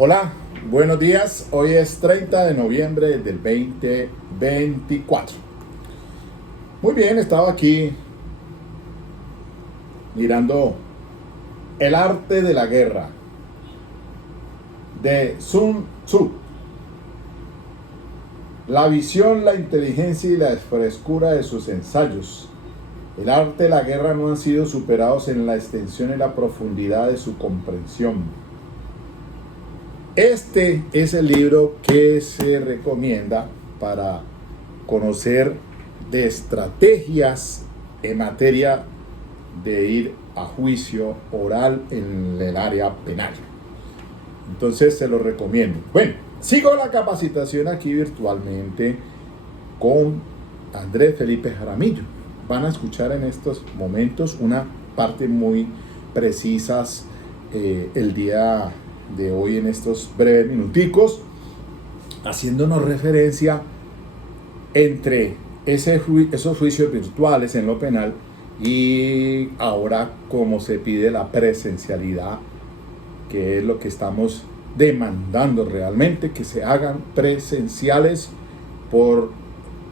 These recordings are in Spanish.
Hola, buenos días. Hoy es 30 de noviembre del 2024. Muy bien, estaba aquí mirando El arte de la guerra de Sun Tzu. La visión, la inteligencia y la frescura de sus ensayos. El arte de la guerra no han sido superados en la extensión y la profundidad de su comprensión. Este es el libro que se recomienda para conocer de estrategias en materia de ir a juicio oral en el área penal. Entonces se lo recomiendo. Bueno, sigo la capacitación aquí virtualmente con Andrés Felipe Jaramillo. Van a escuchar en estos momentos una parte muy precisas el día de hoy en estos breves minuticos, haciéndonos referencia entre esos juicios virtuales en lo penal y ahora cómo se pide la presencialidad, que es lo que estamos demandando realmente, que se hagan presenciales por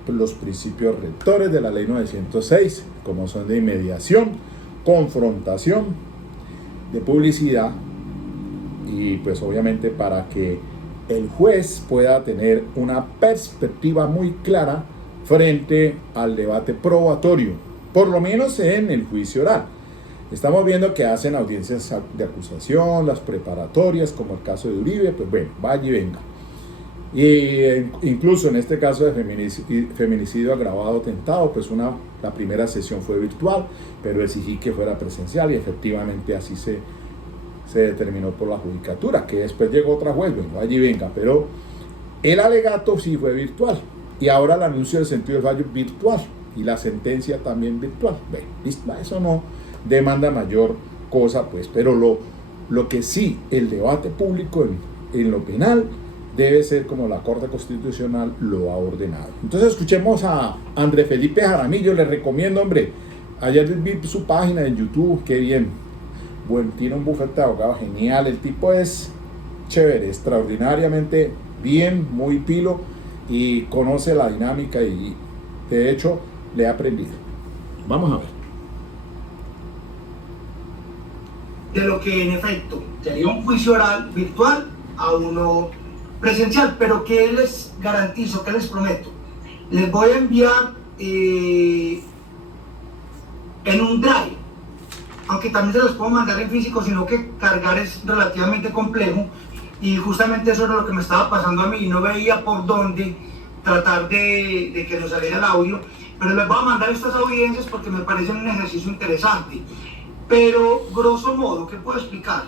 los principios rectores de la ley 906, como son de inmediación, confrontación, de publicidad, y pues obviamente para que el juez pueda tener una perspectiva muy clara frente al debate probatorio, por lo menos en el juicio oral. Estamos viendo que hacen audiencias de acusación, las preparatorias, como el caso de Uribe, pues bueno, vaya y venga. Y incluso en este caso de feminicidio agravado tentado, pues la primera sesión fue virtual, pero exigí que fuera presencial y efectivamente así se determinó por la judicatura, que después llegó otra juez, bueno, allí venga, pero el alegato sí fue virtual y ahora el anuncio del sentido del fallo virtual y la sentencia también virtual. Bueno, eso no demanda mayor cosa, pues, pero lo que sí, el debate público en lo penal debe ser como la Corte Constitucional lo ha ordenado. Entonces escuchemos a Andrés Felipe Jaramillo, les recomiendo, hombre, ayer vi su página en YouTube, qué bien. Bueno, tiene un bufete de abogados genial, el tipo es chévere, extraordinariamente bien, muy pilo y conoce la dinámica y de hecho le he aprendido. Vamos a ver. De lo que en efecto sería un juicio oral virtual a uno presencial, pero que les garantizo, que les prometo, les voy a enviar en un drive, aunque también se los puedo mandar en físico, sino que cargar es relativamente complejo, y justamente eso era lo que me estaba pasando a mí, y no veía por dónde tratar de que nos saliera el audio, pero les voy a mandar estas audiencias porque me parecen un ejercicio interesante. Pero, grosso modo, ¿qué puedo explicar?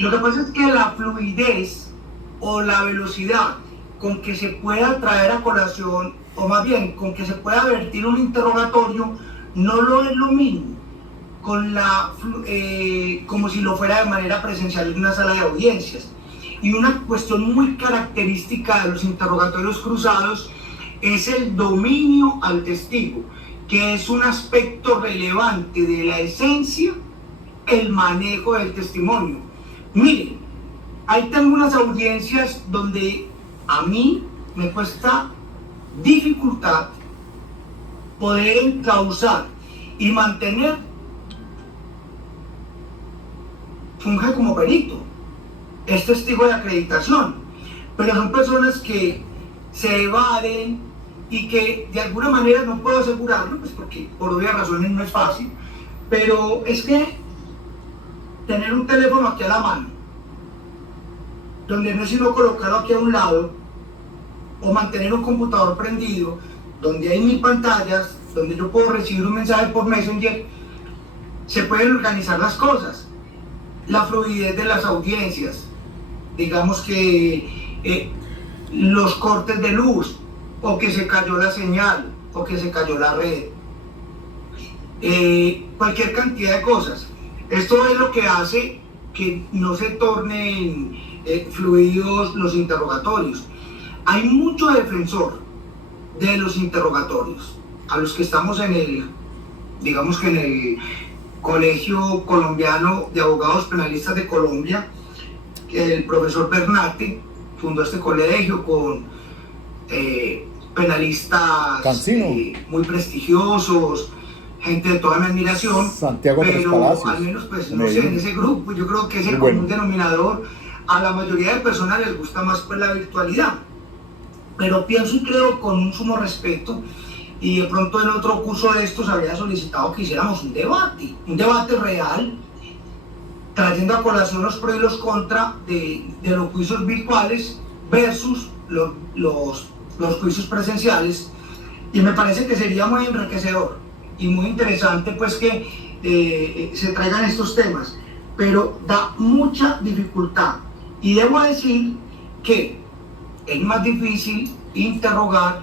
Lo que pasa es que la fluidez o la velocidad con que se pueda traer a colación, o más bien, con que se pueda vertir un interrogatorio, no lo es lo mismo como si lo fuera de manera presencial en una sala de audiencias. Y una cuestión muy característica de los interrogatorios cruzados es el dominio al testigo, que es un aspecto relevante de la esencia, el manejo del testimonio. Miren, ahí tengo unas audiencias donde a mí me cuesta dificultad poder encauzar y mantener. Funge como perito, es testigo de acreditación, pero son personas que se evaden y que de alguna manera no puedo asegurarlo, pues porque por obvias razones no es fácil, pero es que tener un teléfono aquí a la mano, donde no es sino colocarlo aquí a un lado, o mantener un computador prendido, donde hay 1000 pantallas, donde yo puedo recibir un mensaje por Messenger, se pueden organizar las cosas. La fluidez de las audiencias, digamos que los cortes de luz, o que se cayó la señal, o que se cayó la red, cualquier cantidad de cosas. Esto es lo que hace que no se tornen fluidos los interrogatorios. Hay mucho defensor de los interrogatorios, a los que estamos en el, digamos que en el Colegio Colombiano de Abogados Penalistas de Colombia, el profesor Bernatti fundó este colegio con penalistas muy prestigiosos, gente de toda mi admiración, Santiago pero al menos pues no sé, en ese grupo yo creo que es el común denominador. A la mayoría de personas les gusta más pues la virtualidad, pero pienso y creo con un sumo respeto, y de pronto en otro curso de estos había solicitado que hiciéramos un debate real, trayendo a colación los pros y los contra de los juicios virtuales versus los juicios presenciales, y me parece que sería muy enriquecedor y muy interesante pues que se traigan estos temas, pero da mucha dificultad, y debo decir que es más difícil interrogar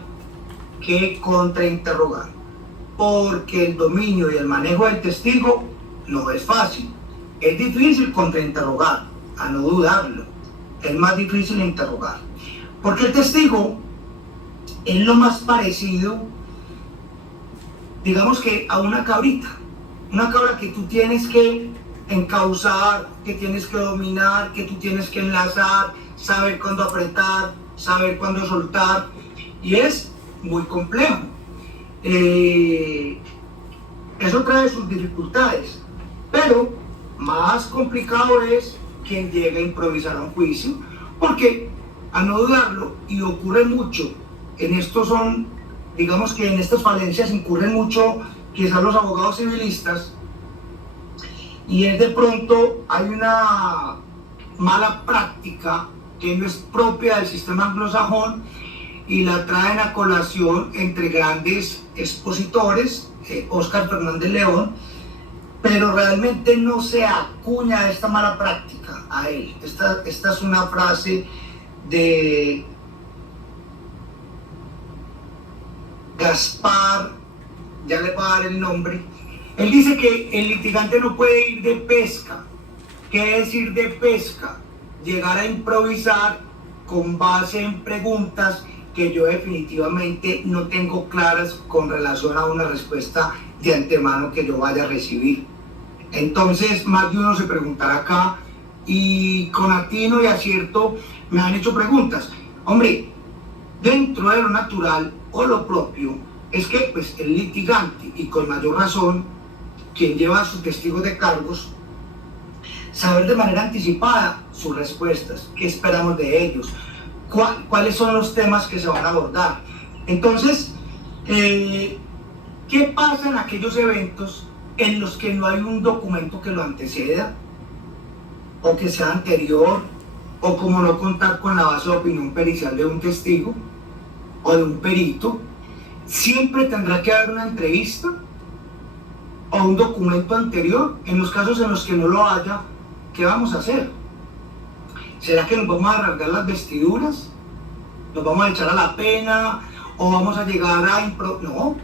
que contrainterrogar, porque el dominio y el manejo del testigo no es fácil. Es difícil contrainterrogar, a no dudarlo, es más difícil interrogar, porque el testigo es lo más parecido, digamos que a una cabrita, una cabra que tú tienes que encauzar, que tienes que dominar, que tú tienes que enlazar, saber cuándo apretar, saber cuándo soltar, y es muy complejo. Eso trae sus dificultades, pero más complicado es quien llega a improvisar a un juicio, porque a no dudarlo, y ocurre mucho, digamos que en estas falencias incurren mucho quizás los abogados civilistas, y es de pronto hay una mala práctica que no es propia del sistema anglosajón, y la traen a colación entre grandes expositores, Óscar Fernández León, pero realmente no se acuña esta mala práctica a él. Esta es una frase de Gaspar, ya le voy a dar el nombre. Él dice que el litigante no puede ir de pesca. ¿Qué es ir de pesca? Llegar a improvisar con base en preguntas que yo definitivamente no tengo claras con relación a una respuesta de antemano que yo vaya a recibir. Entonces, más de uno se preguntará acá, y con atino y acierto me han hecho preguntas. Hombre, dentro de lo natural o lo propio es que pues, el litigante, y con mayor razón quien lleva a sus testigos de cargos, saber de manera anticipada sus respuestas, qué esperamos de ellos, cuáles son los temas que se van a abordar. Entonces, ¿qué pasa en aquellos eventos en los que no hay un documento que lo anteceda, o que sea anterior, o como no contar con la base de opinión pericial de un testigo o de un perito? Siempre tendrá que haber una entrevista o un documento anterior. En los casos en los que no lo haya, ¿qué vamos a hacer? ¿Será que nos vamos a rasgar las vestiduras? ¿Nos vamos a echar a la pena? ¿O vamos a llegar a No,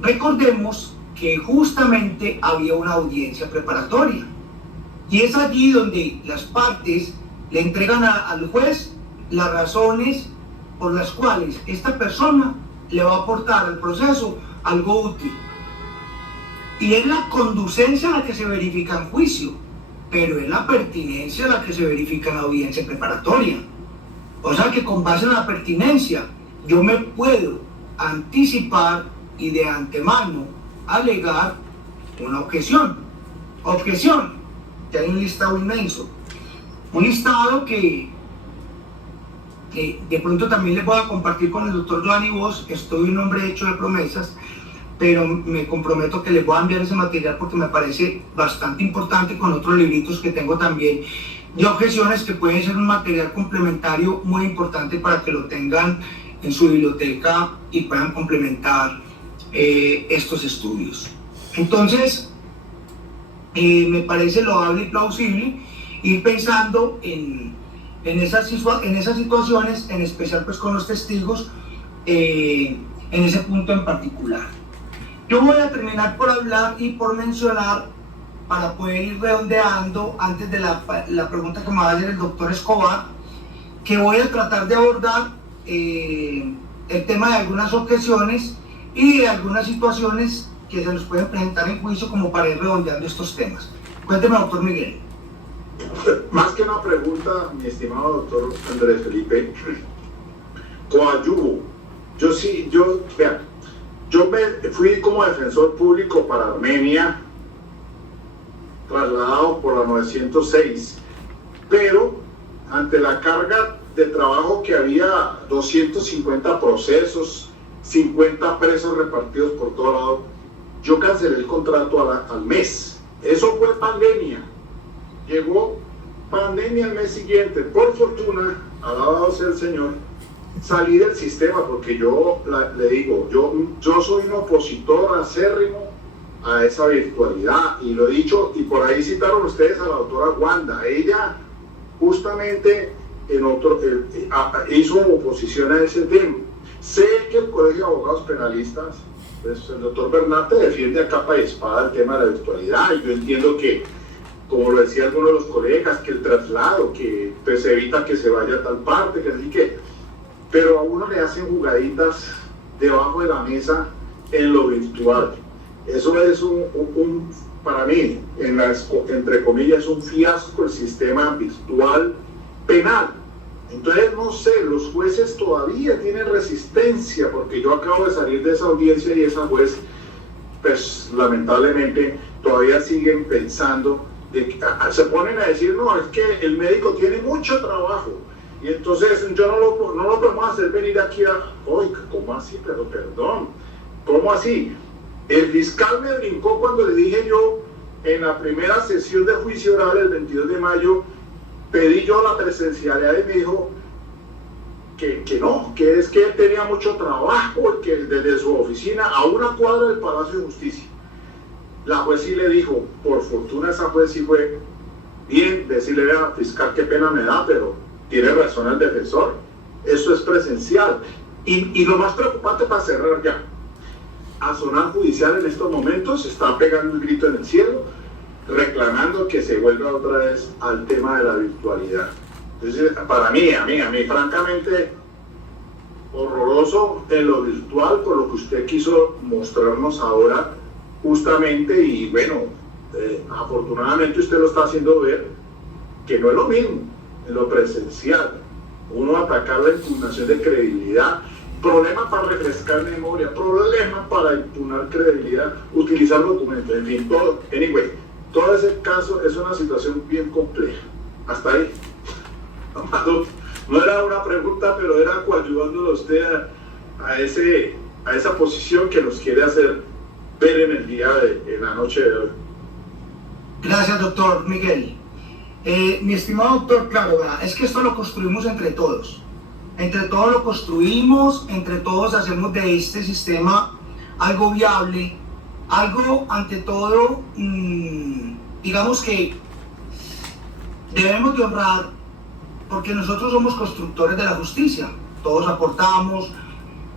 recordemos que justamente había una audiencia preparatoria, y es allí donde las partes le entregan al juez las razones por las cuales esta persona le va a aportar al proceso algo útil, y es la conducencia la que se verifica en juicio, pero es la pertinencia la que se verifica en la audiencia preparatoria. O sea que con base en la pertinencia yo me puedo anticipar y de antemano alegar una objeción, que hay un listado inmenso, un listado que de pronto también les voy a compartir con el doctor Giovanni Vos. Estoy un hombre hecho de promesas, pero me comprometo que les voy a enviar ese material porque me parece bastante importante, con otros libritos que tengo también de objeciones, que pueden ser un material complementario muy importante para que lo tengan en su biblioteca y puedan complementar estos estudios. Entonces, me parece loable y plausible ir pensando en esas situaciones, en especial pues con los testigos, en ese punto en particular. Yo voy a terminar por hablar y por mencionar, para poder ir redondeando antes de la pregunta que me va a hacer el doctor Escobar, que voy a tratar de abordar el tema de algunas objeciones y de algunas situaciones que se nos pueden presentar en juicio, como para ir redondeando estos temas. Cuénteme, doctor Miguel. Más que una pregunta, mi estimado doctor Andrés Felipe, coadyuvo. Vea, yo me fui como defensor público para Armenia, trasladado por la 906, pero ante la carga de trabajo que había, 250 procesos, 50 presos repartidos por todo lado, yo cancelé el contrato al mes. Eso fue pandemia. Llegó pandemia al mes siguiente. Por fortuna, alabado sea el Señor, salí del sistema porque le digo, yo soy un opositor acérrimo a esa virtualidad, y lo he dicho, y por ahí citaron ustedes a la doctora Wanda. Ella justamente hizo oposición a ese tema. Sé que el Colegio de Abogados Penalistas, pues, el doctor Bernate defiende a capa y espada el tema de la virtualidad, y yo entiendo que, como lo decía alguno de los colegas, que el traslado, que pues evita que se vaya a tal parte, que así que, pero a uno le hacen jugaditas debajo de la mesa en lo virtual. Eso es para mí, entre comillas, un fiasco el sistema virtual penal. Entonces, no sé, los jueces todavía tienen resistencia, porque yo acabo de salir de esa audiencia y esa juez, pues lamentablemente, todavía siguen pensando, se ponen a decir, no, es que el médico tiene mucho trabajo, y entonces yo no lo podemos hacer venir aquí oiga, ¿cómo así? Pero perdón, ¿cómo así? El fiscal me brincó cuando le dije yo, en la primera sesión de juicio oral, el 22 de mayo, pedí yo la presencialidad, y me dijo que no, que es que él tenía mucho trabajo, que desde su oficina a una cuadra del Palacio de Justicia. La juez sí le dijo, por fortuna esa juez sí fue bien, decirle al fiscal qué pena me da, pero tiene razón el defensor, eso es presencial. Y lo más preocupante, para cerrar ya, a Zonal Judicial en estos momentos está pegando el grito en el cielo, reclamando que se vuelva otra vez al tema de la virtualidad. Entonces, para mí, francamente, horroroso en lo virtual, por lo que usted quiso mostrarnos ahora, justamente, y bueno, afortunadamente usted lo está haciendo ver, que no es lo mismo en lo presencial. Uno atacar la impugnación de credibilidad, problema para refrescar memoria, problema para impugnar credibilidad, utilizar documentos, en fin, todo. Anyway, todo ese caso es una situación bien compleja. Hasta ahí. No era una pregunta, pero era coadyuvándolo a usted a esa posición que nos quiere hacer ver en la noche de hoy. Gracias, doctor Miguel. Mi estimado doctor, claro, es que esto lo construimos entre todos. Entre todos lo construimos, entre todos hacemos de este sistema algo viable, algo ante todo, digamos que debemos de honrar, porque nosotros somos constructores de la justicia, todos aportamos,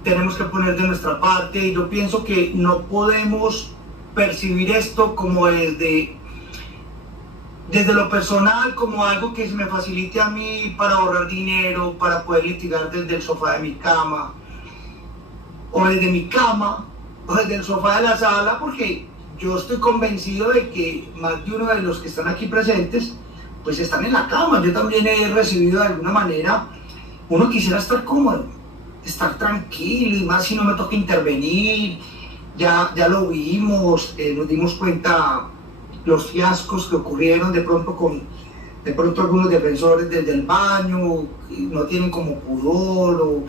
tenemos que poner de nuestra parte, y yo pienso que no podemos percibir esto como desde lo personal, como algo que se me facilite a mí para ahorrar dinero, para poder litigar desde el sofá de mi cama, o desde mi cama, o desde el sofá de la sala, porque yo estoy convencido de que más de uno de los que están aquí presentes, pues están en la cama. Yo también he recibido de alguna manera, uno quisiera estar cómodo, estar tranquilo, y más si no me toca intervenir. Ya lo vimos, nos dimos cuenta los fiascos que ocurrieron de pronto algunos defensores desde el baño, no tienen como pudor,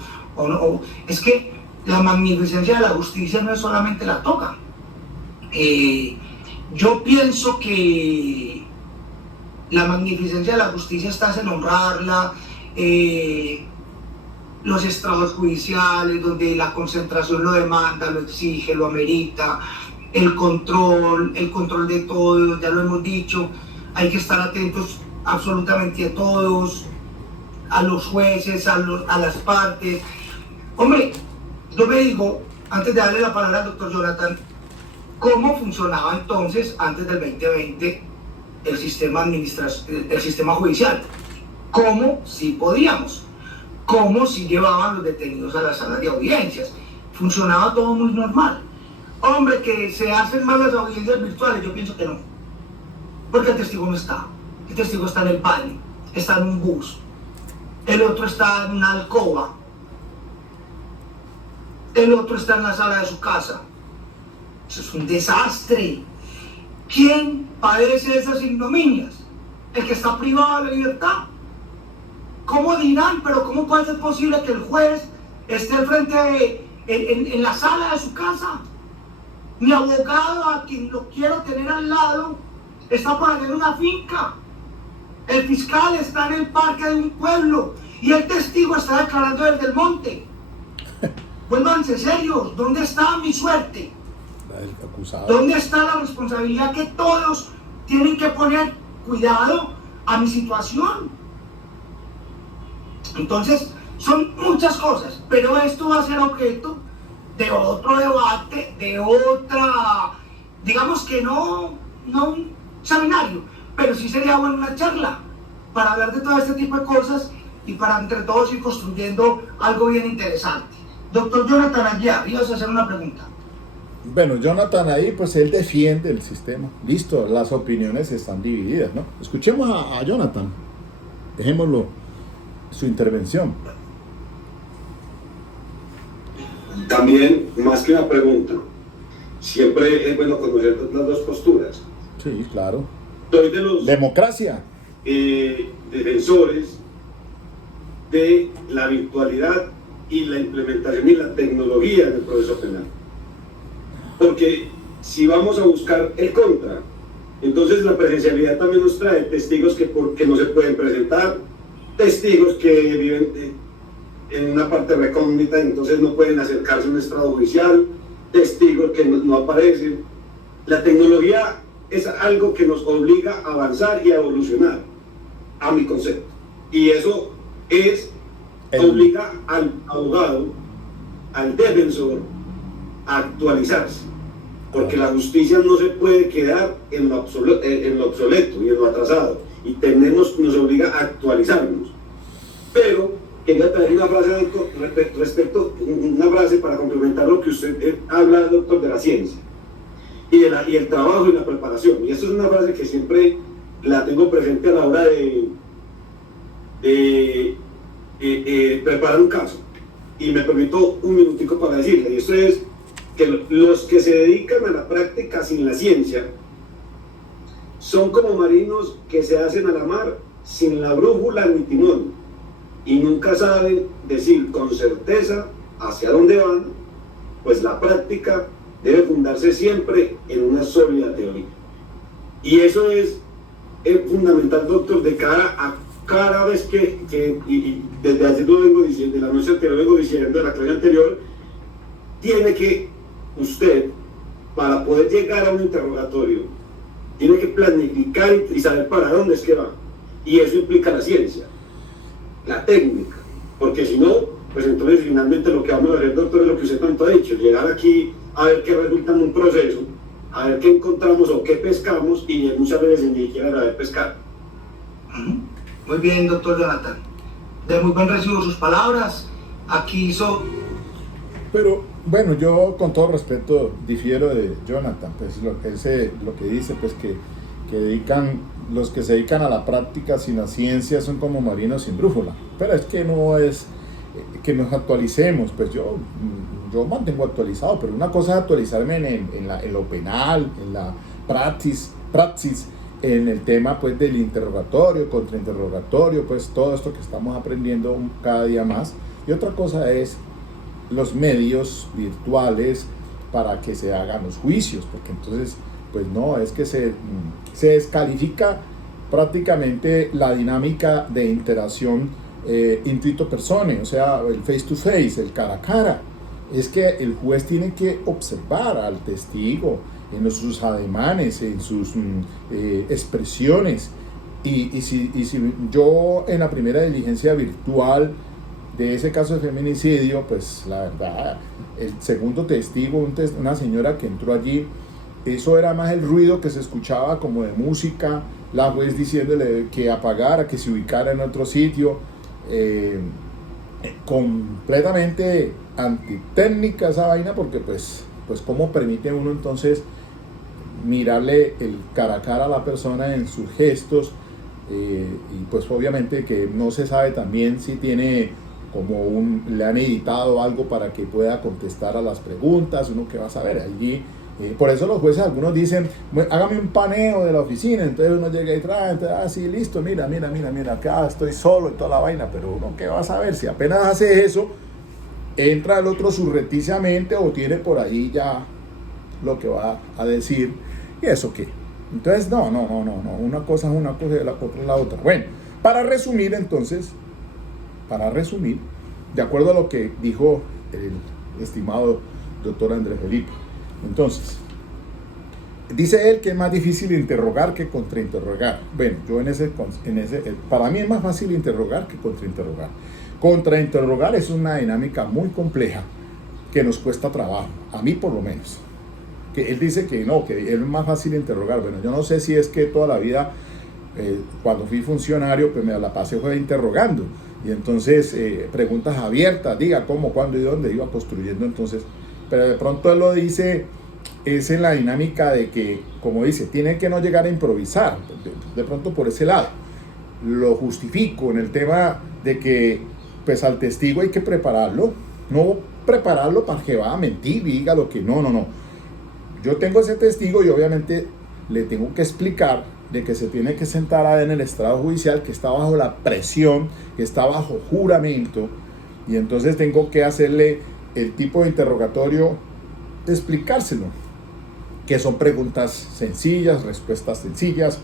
es que la magnificencia de la justicia no es solamente la toga. Yo pienso que la magnificencia de la justicia está en honrarla, los estrados judiciales, donde la concentración lo demanda, lo exige, lo amerita, el control de todo, ya lo hemos dicho, hay que estar atentos absolutamente a todos, a los jueces, a las partes. Hombre, yo me digo, antes de darle la palabra al doctor Jonathan, ¿cómo funcionaba entonces, antes del 2020, el sistema judicial? ¿Cómo si podíamos? ¿Cómo si llevaban los detenidos a las salas de audiencias? Funcionaba todo muy normal. Hombre, que se hacen más las audiencias virtuales, yo pienso que no, porque el testigo no está. el testigo está en el baño, está en un bus, el otro está en una alcoba, el otro está en la sala de su casa. Eso es un desastre. ¿Quién padece esas ignominias? El que está privado de la libertad. ¿Cómo dirán? Pero ¿cómo puede ser posible que el juez esté al frente en la sala de su casa? Mi abogado, a quien lo quiero tener al lado, está por allá en una finca. El fiscal está en el parque de un pueblo y el testigo está declarando desde el monte. Vuélvanse serios. ¿Dónde está mi suerte? ¿Dónde está la responsabilidad que todos tienen que poner cuidado a mi situación? Entonces, son muchas cosas, pero esto va a ser objeto de otro debate, de otra, digamos que no un seminario, pero sí sería buena una charla para hablar de todo este tipo de cosas y para entre todos ir construyendo algo bien interesante. Doctor Jonathan Aguiar, ibas a hacer una pregunta. Bueno, Jonathan ahí, pues él defiende el sistema. Listo, las opiniones están divididas, ¿no? Escuchemos a Jonathan. Dejémoslo, su intervención. También, más que una pregunta, siempre es bueno conocer las dos posturas. Sí, claro. Soy de los democracia. Defensores de la virtualidad y la implementación y la tecnología en el proceso penal. Porque si vamos a buscar el contra, entonces la presencialidad también nos trae testigos que no se pueden presentar, testigos que viven en una parte recóndita, entonces no pueden acercarse a un estrado judicial, testigos que no aparecen. La tecnología es algo que nos obliga a avanzar y a evolucionar, a mi concepto. Y eso obliga al abogado, al defensor, a actualizarse, porque la justicia no se puede quedar en lo obsoleto y en lo atrasado, y nos obliga a actualizarnos. Pero quería traer una frase una frase para complementar lo que usted habla, doctor, de la ciencia y el trabajo y la preparación. Y esto es una frase que siempre la tengo presente a la hora de preparar un caso, y me permito un minutico para decirle, y esto es que los que se dedican a la práctica sin la ciencia son como marinos que se hacen a la mar sin la brújula ni timón, y nunca saben decir con certeza hacia dónde van, pues la práctica debe fundarse siempre en una sólida teoría. Y eso es fundamental, doctor, de cara a cada vez que y desde hace lo vengo diciendo, de la noche anterior vengo diciendo, de la clase anterior, tiene que usted, para poder llegar a un interrogatorio, tiene que planificar y saber para dónde es que va. Y eso implica la ciencia, la técnica, porque si no, pues entonces finalmente lo que vamos a hacer, doctor, es lo que usted tanto ha dicho, llegar aquí a ver qué resulta en un proceso, a ver qué encontramos o qué pescamos, y muchas veces ni siquiera saber pescar. Muy bien, doctor Jonathan. De muy buen recibo sus palabras. Aquí hizo... Pero bueno, yo con todo respeto difiero de Jonathan, pues lo que dice, pues que los que se dedican a la práctica sin la ciencia son como marinos sin brújula. Pero es que no es que nos actualicemos, pues yo mantengo actualizado, pero una cosa es actualizarme en lo penal, en la praxis, en el tema pues del interrogatorio, contrainterrogatorio, pues todo esto que estamos aprendiendo cada día más. Y otra cosa es los medios virtuales para que se hagan los juicios, porque entonces pues no, es que se descalifica prácticamente la dinámica de interacción intuito persone, o sea, el face to face, el cara a cara. Es que el juez tiene que observar al testigo en sus ademanes, en sus expresiones, y si yo en la primera diligencia virtual de ese caso de feminicidio, pues la verdad, el segundo testigo, una señora que entró allí, eso era más el ruido que se escuchaba como de música, la juez diciéndole que apagara, que se ubicara en otro sitio, completamente antitécnica esa vaina, porque pues cómo permite uno entonces mirarle el cara a cara a la persona en sus gestos, y pues obviamente que no se sabe también si tiene le han editado algo para que pueda contestar a las preguntas, uno que va a saber allí. Por eso los jueces algunos dicen, hágame un paneo de la oficina, entonces uno llega y trae, entonces, sí, listo, mira, acá estoy solo y toda la vaina, pero uno qué va a saber, si apenas hace eso, entra el otro surreticiamente o tiene por ahí ya lo que va a decir, y eso qué. Entonces, no, una cosa es una cosa y la otra es la otra. Bueno, para resumir entonces, de acuerdo a lo que dijo el estimado doctor Andrés Felipe, entonces, dice él que es más difícil interrogar que contrainterrogar. Bueno, yo para mí es más fácil interrogar que contrainterrogar. Contrainterrogar es una dinámica muy compleja que nos cuesta trabajo, a mí por lo menos. Que él dice que no, que es más fácil interrogar. Bueno, yo no sé si es que toda la vida, cuando fui funcionario, pues me la pasé fue interrogando. Y entonces, preguntas abiertas, diga cómo, cuándo y dónde, iba construyendo entonces. Pero de pronto él lo dice, es en la dinámica de que, como dice, tiene que no llegar a improvisar, de pronto por ese lado. Lo justifico en el tema de que, pues al testigo hay que prepararlo, no prepararlo para que va a mentir y diga lo que no. Yo tengo ese testigo y obviamente le tengo que explicar de que se tiene que sentar en el estrado judicial, que está bajo la presión, que está bajo juramento, y entonces tengo que hacerle el tipo de interrogatorio, explicárselo, que son preguntas sencillas, respuestas sencillas,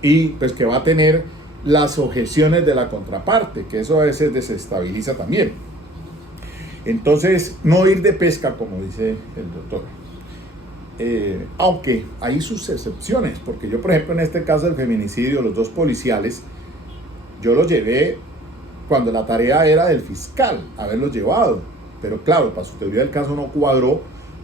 y pues que va a tener las objeciones de la contraparte, que eso a veces desestabiliza también. Entonces, no ir de pesca, como dice el doctor. Aunque hay sus excepciones, porque yo, por ejemplo, en este caso del feminicidio, los dos policiales, yo los llevé cuando la tarea era del fiscal, haberlos llevado, pero claro, para su teoría del caso no cuadró.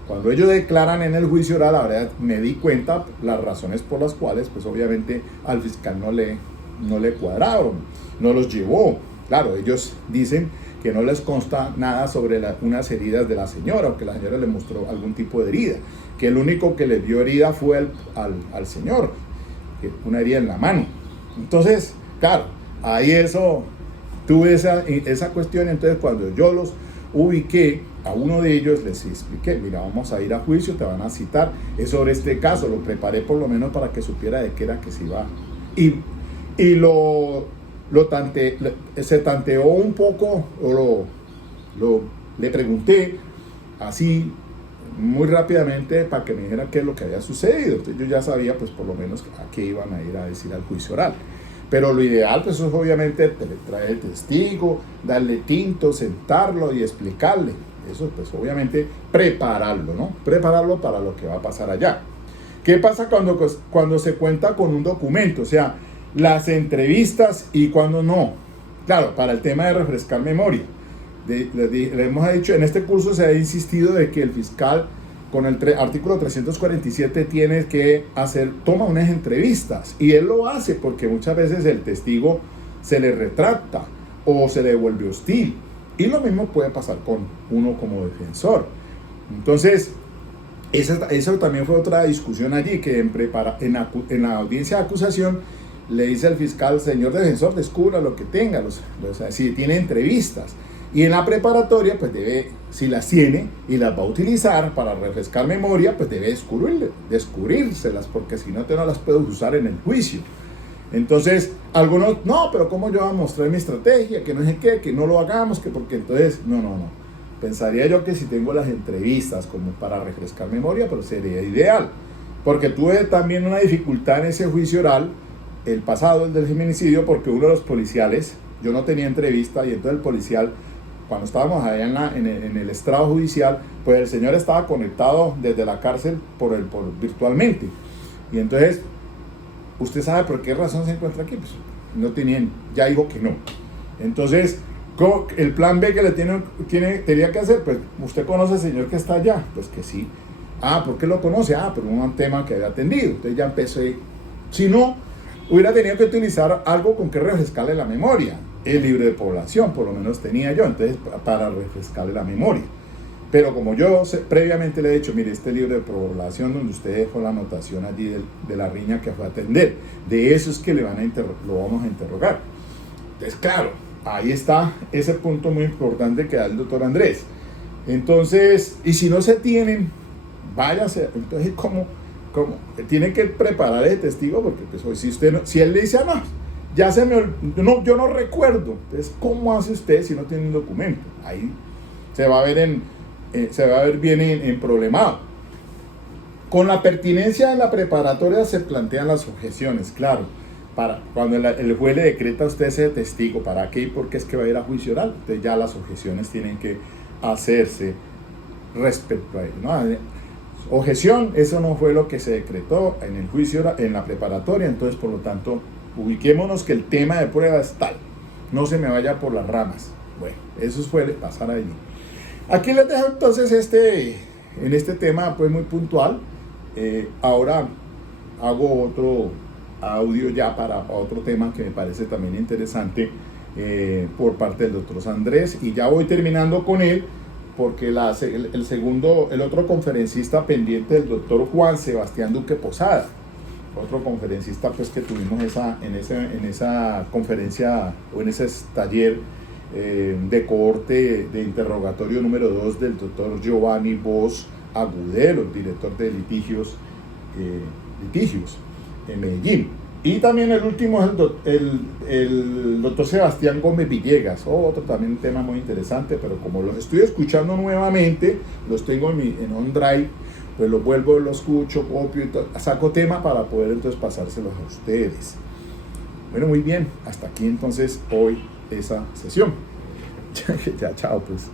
Cuando ellos declaran en el juicio oral, la verdad me di cuenta las razones por las cuales, pues obviamente al fiscal no le cuadraron, no los llevó. Claro, ellos dicen que no les consta nada sobre unas heridas de la señora, o que la señora le mostró algún tipo de herida, que el único que le dio herida fue al señor, una herida en la mano. Entonces, claro, ahí tuve esa cuestión. Entonces cuando yo los ubiqué, a uno de ellos les expliqué, mira, vamos a ir a juicio, te van a citar, es sobre este caso, lo preparé por lo menos para que supiera de qué era que se iba. Y se tanteó un poco, le pregunté así muy rápidamente para que me dijera qué es lo que había sucedido. Entonces yo ya sabía pues por lo menos a qué iban a ir a decir al juicio oral. Pero lo ideal pues es obviamente traer el testigo, darle tinto, sentarlo y explicarle. Eso pues obviamente prepararlo, ¿no? Prepararlo para lo que va a pasar allá. ¿Qué pasa cuando se cuenta con un documento? O sea, las entrevistas y cuando no. Claro, para el tema de refrescar memoria. Le hemos dicho, en este curso se ha insistido de que el fiscal con el artículo 347 tiene que toma unas entrevistas, y él lo hace porque muchas veces el testigo se le retracta o se le vuelve hostil, y lo mismo puede pasar con uno como defensor. Entonces eso también fue otra discusión allí, que en la audiencia de acusación le dice al fiscal, señor defensor, descubra lo que tenga, si tiene entrevistas. Y en la preparatoria, pues si las tiene y las va a utilizar para refrescar memoria, pues debe descubrírselas, porque si no, no las puedo usar en el juicio. Entonces, algunos, no, pero ¿cómo yo voy a mostrar mi estrategia? Que no sé qué, que no lo hagamos, que porque entonces, no. Pensaría yo que si tengo las entrevistas como para refrescar memoria, pero sería ideal. Porque tuve también una dificultad en ese juicio oral, el pasado, el del feminicidio, porque uno de los policiales, yo no tenía entrevista, y entonces el policial, cuando estábamos allá en el estrado judicial, pues el señor estaba conectado desde la cárcel virtualmente. Y entonces, ¿usted sabe por qué razón se encuentra aquí? Pues no tenían, ya dijo que no. Entonces, el plan B que tenía que hacer, pues, ¿usted conoce al señor que está allá? Pues que sí. Ah, ¿por qué lo conoce? Ah, por un tema que había atendido. Entonces ya empecé. Si no, hubiera tenido que utilizar algo con que refrescarle la memoria. El libro de población, por lo menos tenía yo, entonces, para refrescarle la memoria. Pero como yo previamente le he dicho, mire, este libro de población donde usted dejó la anotación allí de la riña que fue a atender, de eso es que lo vamos a interrogar. Entonces, claro, ahí está ese punto muy importante que da el doctor Andrés. Entonces, y si no se tienen, váyase. Entonces, ¿cómo? Tiene que preparar ese testigo, porque pues, si él le dice, no, ya yo no recuerdo. Entonces, ¿cómo hace usted si no tiene un documento? Ahí se va a ver bien en problemado. Con la pertinencia de la preparatoria se plantean las objeciones, claro. Cuando el juez le decreta a usted ese testigo, ¿para qué y por qué es que va a ir a juicio oral? Entonces ya las objeciones tienen que hacerse respecto a él, ¿no? Objeción, eso no fue lo que se decretó en el juicio, en la preparatoria, entonces por lo tanto ubiquémonos que el tema de prueba es tal, no se me vaya por las ramas. Bueno, eso suele pasar allí. Aquí les dejo entonces en este tema pues muy puntual. Ahora hago otro audio ya para otro tema que me parece también interesante por parte del doctor Andrés, y ya voy terminando con él porque el otro conferencista pendiente del doctor Juan Sebastián Duque Posada, otro conferencista pues que tuvimos en esa conferencia o en ese taller de cohorte de interrogatorio número 2 del doctor Giovanni Bosch Agudelo, director de litigios en Medellín. Y también el último es el doctor Sebastián Gómez Villegas, otro también tema muy interesante, pero como los estoy escuchando nuevamente, los tengo en OneDrive, pues los vuelvo, los escucho, copio, saco tema para poder entonces pasárselos a ustedes. Bueno, muy bien, hasta aquí entonces hoy esa sesión. Ya, chao pues.